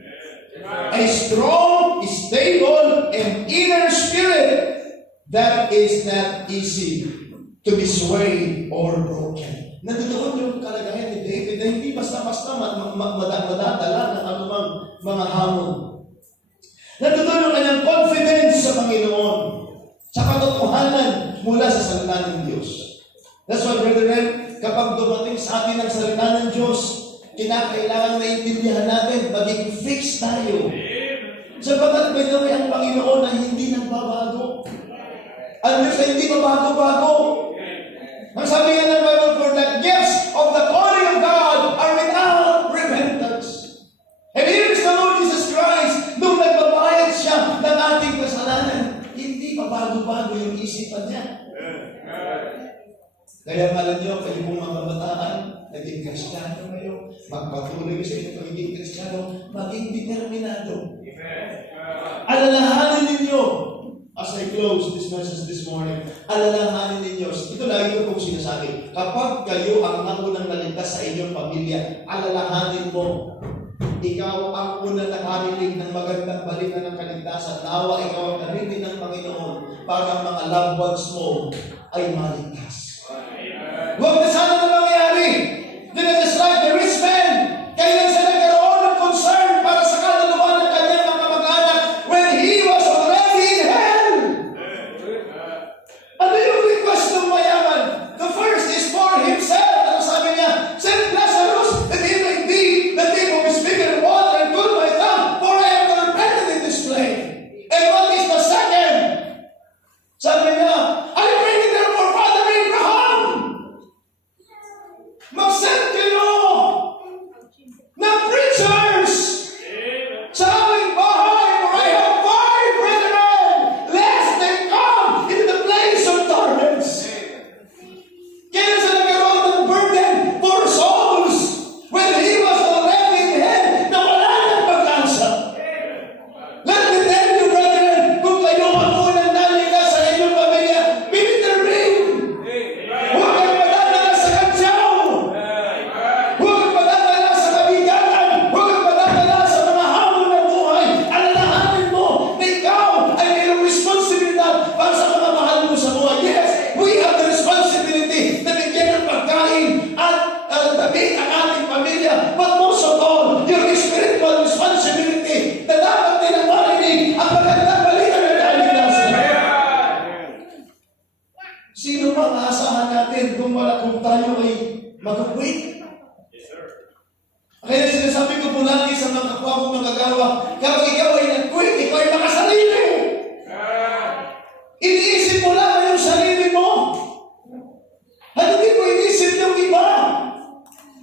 A strong, stable, and inner spirit that is not easy to be swayed or broken. Nandoon yung kalagayan ni David na hindi basta-basta madadala ng anumang mga hamon. Nandoon yung kanyang confidence sa Panginoon, sa katotohanan mula sa salita ng Diyos. That's why, brethren, kapag dumating sa atin ang salita ng Diyos, kinakailangan na intindihan natin, maging fixed tayo. Sapagat may gawin ang Panginoon na hindi nagbabago. Ang Diyos na hindi mabago-bago. Ang sabi nga ng Bible, for the gifts of the calling of God are without repentance. And here is the Lord Jesus Christ, nung nagbabayad siya ng ating kasalanan, hindi mabago-bago yung isipan niya. Kaya alam niyo, kayo pong mga kabataan, naging Kristiyano kayo, magpatuloy sa inyong pagiging Kristiyano, maging determinado. Alalahanin ninyo, as I close this message this morning, alalahanin ninyo, ito lagi ko pong sinasabi, kapag kayo ang naunang naligtas sa inyong pamilya, alalahanin mo, ikaw ang unang nakarinig ng magandang balita ng kaligtasan, nawa ikaw ang narinig ng Panginoon para mga loved ones mo ay maligtas. Huwag na sana na mangyari. Just like the rich man, kailan siya nagkaroon ng concern para sa kaluluwa ng kanyang mga kamag-anak when he was already in hell. Ano yung request ng mayaman? The first is for himself. Ano sabi niya? Send Lazarus that he may be the tip of his finger in water and cool my tongue, for I am repented in this place. And what is the second? Sabi niya, I pray therefore, Father, rain ang aasahan natin kung tayo ay mag-quit? Kaya sinasabi ko po lagi sa mga kapwa kong magagawa, kapag ikaw ay nag-quit, ikaw ay makasarili. Iniisip mo lang yung sarili mo. At hindi mo inisip yung iba.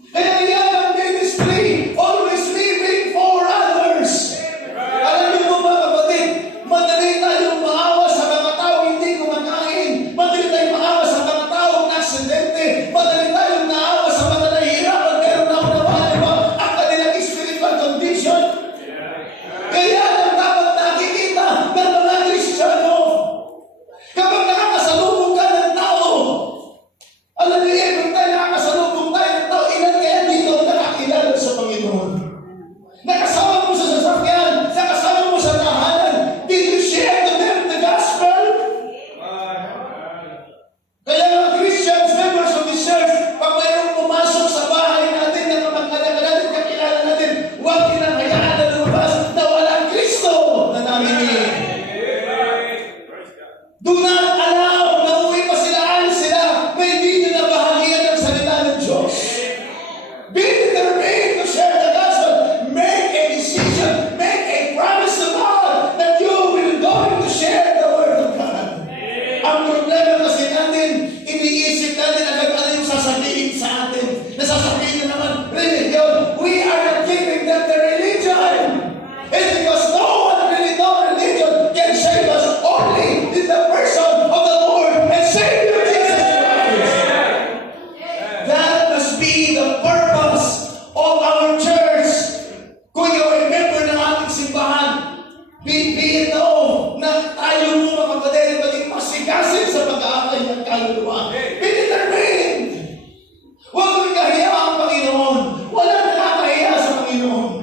Kaya yan ang ministry, always living for others. Alam niyo po ba, kapatid, madali tayong maawa sa mga tao hindi kumakain. Madali tayong maawa sa mga tao aksidente. Madali tayong naawa sa mga nahihirapan. Pero naunawahan ba ang kanilang spiritual condition? Kaya ang dapat nakikita ng mga Kristiyano. Kapag nakakasalubong ka ng tao, alam niyo, every time nakakasalubong tayo ng tao, ilan kaya dito nakakilala sa Panginoon? Nakasama mo sa sasakyan, nakasama mo sa tahanan, did you share to them the gospel? Kaya mga Christians, members of the church, pag mayroong pumasok sa bahay natin na kamag-anak natin, kakilala natin, huwag kinakayaan na lumabas na walang Kristo na namimili. Do not allow na uwi pa sila, alis sila, na hindi nyo nabahagian ang salita ng Diyos. Be determined to share the gospel. Make a decision, make a promise to God that you will going to share the word of God. Ang problema kasi natin, iniisip natin agad ano yung sasabihin sa atin. Nasasabihin na naman, religion. We are not giving them the religion. It's because no one really knows religion can save us only in the person of the Lord and Savior Jesus Christ. That must be the purpose of our church. Kung ikaw ay member ng ating simbahan, be know na tayo mo mga kapatid maging masigasig sa pag-aakay ng kaluluwa. Be determined. Huwag mo ikahiya ang Panginoon. Walang nakakahiya sa Panginoon.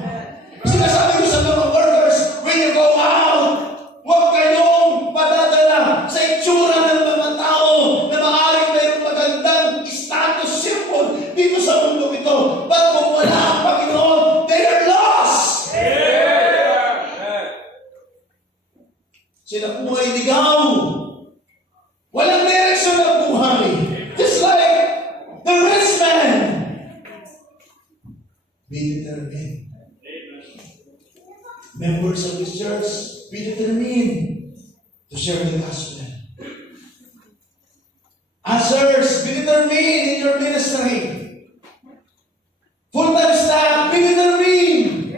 Sinasabi ko sa mga workers, when you go out, huwag kayong padadala sa itsura ng mga tao na maaaring mayroong magandang status symbol dito sa mundo ito. But kung wala ang Panginoon, they are lost. Sila po ay ligaw. Walang direksyon ang buhay. Just like the rich man. Be determined. Members of this church, be determined to share the gospel. Ushers, be determined in your ministry. Full-time staff, be determined.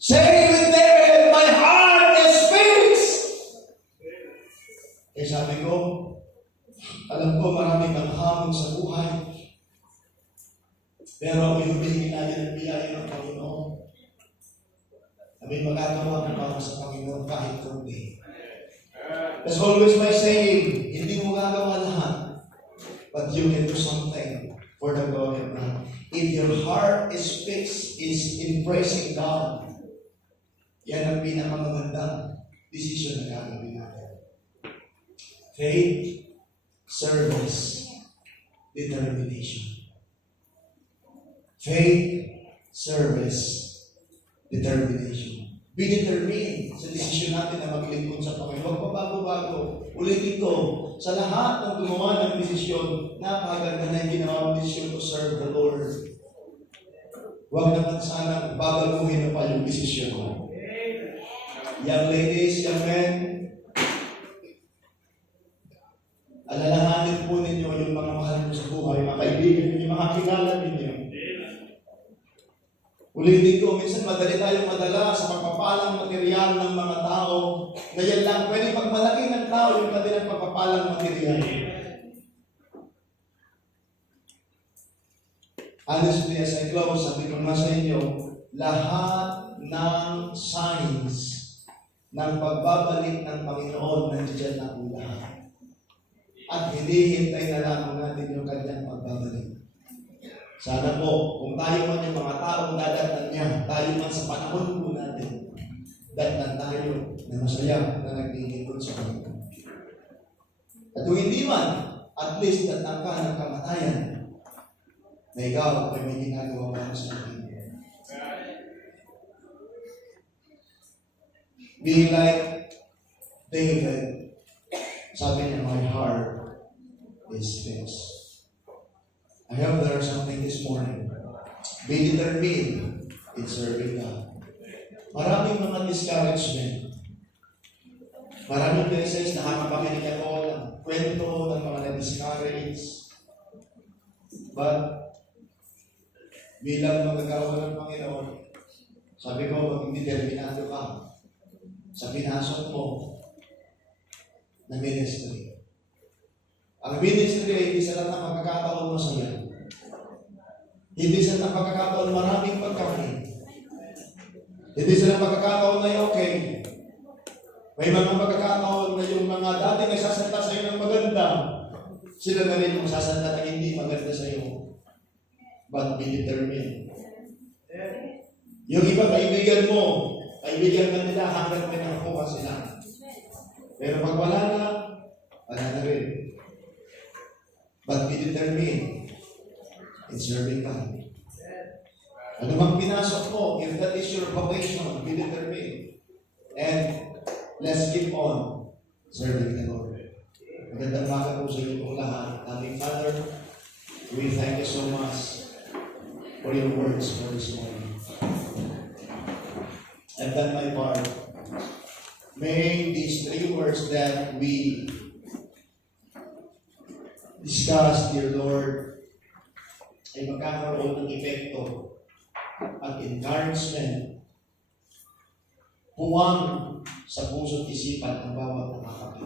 Say with David, my heart is fixed. Eh sabi ko, alam ko maraming kang hamon sa buhay. Pero ako yung bihinayan ng biyaya ng Panginoon. May magagawa ko para sa Panginoon kahit kunti. That's always my saying, hindi mo gagawa lahat, but you can do something for the glory of God. If your heart is fixed, is in praising God, yan ang pinakamagandang decision na gagawin natin. Faith, service, determination. Faith, service, determination. Be determined sa desisyon natin na maglingkod sa Panginoon. Huwag pabago-bago. Ulitin ko, sa lahat ng gumawa ng desisyon, napakaganda na yung ginawa ng desisyon to serve the Lord. Huwag naman sana babaguhin na pa yung desisyon mo. Young ladies, young men, alalahanin po ninyo yung mga mahal mo sa buhay, mga kaibigan ninyo, mga kilala ninyo. Ulitin ko, minsan madali tayong madala sa pagpapalang material ng mga tao na yan lang, pwede pagmalaki ng tao yung kanilang pagpapalang material. Honestly, as I close, sabi ko na sa inyo, lahat ng signs ng pagbabalik ng Panginoon nandiyan na po lahat. At hinihintay na lamang natin yung kanyang pagbabalik. Sana po, kung tayo man yung mga taong dadatnan niya, tayo man sa panahon po natin, datnan tayo na masaya na naglilingkod sa Panginoon. At kung hindi man, at least datnan ka ng kamatayan na ikaw ay may ginagawa para sa Panginoon. Be like David, Sabi niya, my heart is fixed. I have learned something this morning. Be determined in serving God. Maraming mga discouragement. Maraming beses nakakapakinig ako ng kwento ng mga na-discourage. But, bilang magagawa ng Panginoon, sabi ko, maging determinado ka sa pinasok mo na ministry. Ang ministry ay hindi sa lahat ng pagkakataon masaya. Hindi sa lahat ng pagkakataon maraming pagkain. Hindi sa lahat ng pagkakataon na okay. May mga pagkakataon na yung mga dati nagsasalita sa iyo ng maganda, sila na rin yung sasalita na hindi maganda sa iyo. But be determined. Yung iba, kaibigan mo, kaibigan ka nila hanggang may nakakuha sila. Pero pag wala na rin. But be determined in serving God. Ano bang pinasok mo, if that is your vocation, be determined. And let's keep on serving the Lord. Magandang umaga po sa inyo po lahat. Aming Father, we thank you so much for your words for this morning. I've done my part. May these 3 words that we discussed, dear Lord, ay magkakaroon ng epekto at encouragement puwang sa puso't isipan ng bawat nakakakinig.